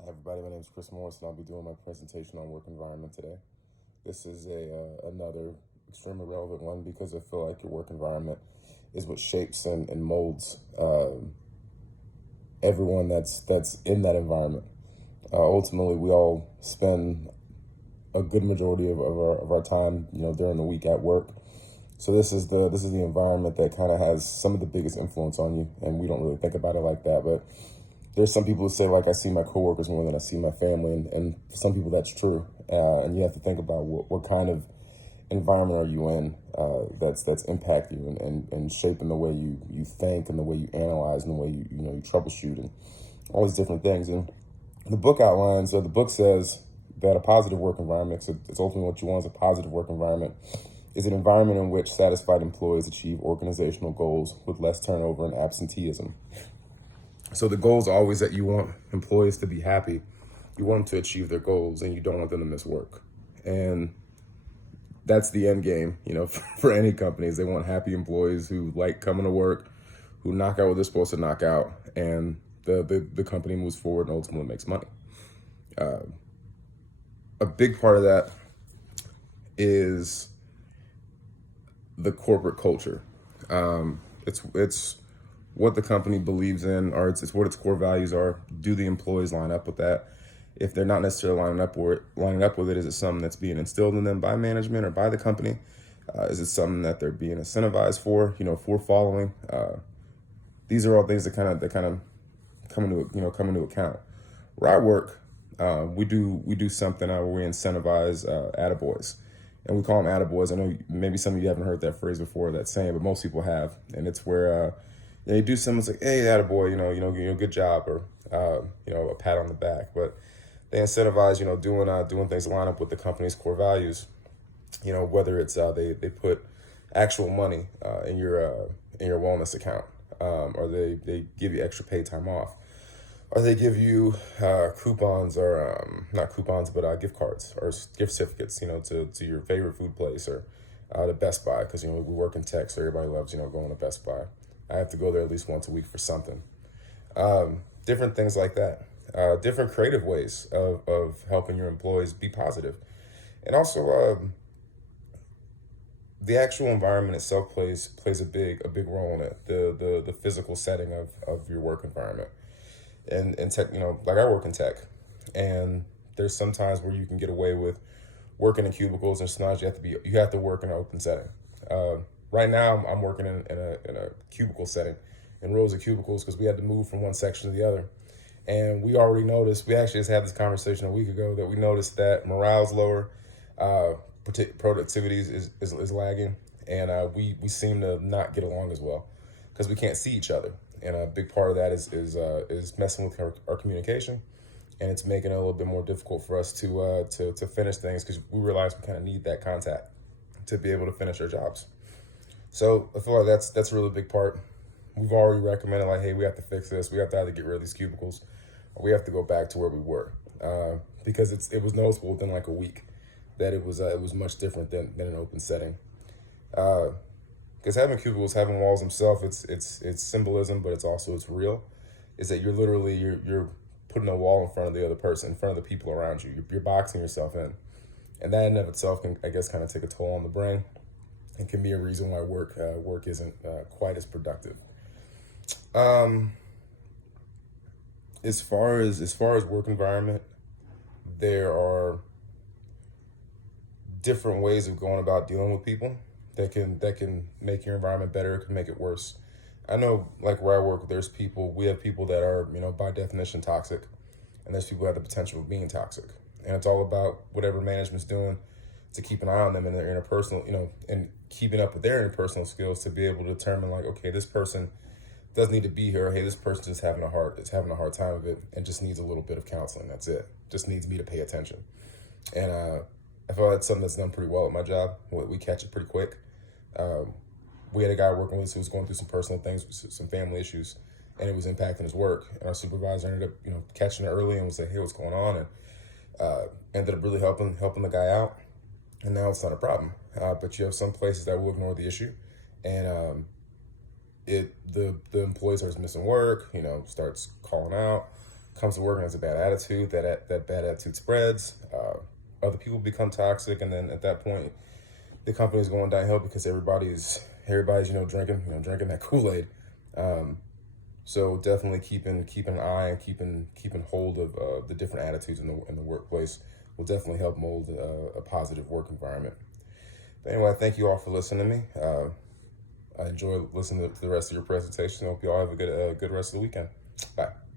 Hi everybody, my name is Chris Morris and I'll be doing my presentation on work environment today. This is another extremely relevant one because I feel like your work environment is what shapes and molds everyone that's in that environment. Ultimately, we all spend a good majority of our time, during the week at work. So this is the environment that kind of has some of the biggest influence on you, and we don't really think about it like that. But there's some people who say, like, I see my coworkers more than I see my family, and for some people that's true. And you have to think about what kind of environment are you in that's impacting you and shaping the way you think and the way you analyze and the way you troubleshoot and all these different things. And the book outlines, the book says that a positive work environment, so it's ultimately what you want is a positive work environment, is an environment in which satisfied employees achieve organizational goals with less turnover and absenteeism. So the goal is always that you want employees to be happy. You want them to achieve their goals and you don't want them to miss work. And that's the end game, for any companies. They want happy employees who like coming to work, who knock out what they're supposed to knock out, and the company moves forward and ultimately makes money. A big part of that is the corporate culture. It's what the company believes in, or it's what its core values are. Do the employees line up with that? If they're not necessarily lining up with it, is it something that's being instilled in them by management or by the company? Is it something that they're being incentivized for following? These are all things that kind of come into account. Where I work, we do something where we incentivize attaboys, and we call them attaboys. I know maybe some of you haven't heard that phrase before, that saying, but most people have. And it's where you do something, it's like, hey, attaboy, good job, or a pat on the back. But they incentivize, doing things that line up with the company's core values. Whether it's they put actual money in your wellness account, or they give you extra paid time off, or they give you coupons, or not coupons, but gift cards or gift certificates, to your favorite food place, or to Best Buy, because we work in tech, so everybody loves going to Best Buy. I have to go there at least once a week for something. Different things like that. Different creative ways of helping your employees be positive. And also, the actual environment itself plays a big role in it. The physical setting of your work environment. And tech, like I work in tech, and there's some times where you can get away with working in cubicles, and sometimes you have to work in an open setting. Right now, I'm working in a cubicle setting, in rows of cubicles, because we had to move from one section to the other. And we already noticed, we actually just had this conversation a week ago, that we noticed that morale's lower, productivity is lagging, and we seem to not get along as well because we can't see each other. And a big part of that is messing with our communication, and it's making it a little bit more difficult for us to finish things, because we realize we kind of need that contact to be able to finish our jobs. So I feel like that's a really big part. We've already recommended, like, hey, we have to fix this. We have to either get rid of these cubicles, or we have to go back to where we were, because it was noticeable within like a week that it was much different than an open setting. Because having cubicles, having walls themselves, it's symbolism, but it's real. Is that you're putting a wall in front of the other person, in front of the people around you. You're boxing yourself in, and that in of itself can, I guess, kind of take a toll on the brain, and can be a reason why work isn't quite as productive. As far as work environment, there are different ways of going about dealing with people that can make your environment better. It can make it worse. I know, like, where I work, we have people that are, by definition toxic, and there's people who have the potential of being toxic. And it's all about whatever management's doing to keep an eye on them in their interpersonal, and keeping up with their interpersonal skills, to be able to determine, like, okay, this person doesn't need to be here. Hey, this person is having a hard time of it, and just needs a little bit of counseling. That's it. Just needs me to pay attention. And I feel like that's something that's done pretty well at my job. We catch it pretty quick. We had a guy working with us who was going through some personal things, some family issues, and it was impacting his work. And our supervisor ended up, catching it early and was like, "Hey, what's going on?" And ended up really helping the guy out. And now it's not a problem. But you have some places that will ignore the issue, and the employee starts missing work, starts calling out, comes to work and has a bad attitude, that bad attitude spreads. Other people become toxic, and then at that point, the company's going downhill because everybody's drinking that Kool-Aid. So definitely keeping an eye and keeping hold of the different attitudes in the workplace will definitely help mold a positive work environment. But anyway, thank you all for listening to me. I enjoy listening to the rest of your presentation. I hope you all have a good rest of the weekend. Bye.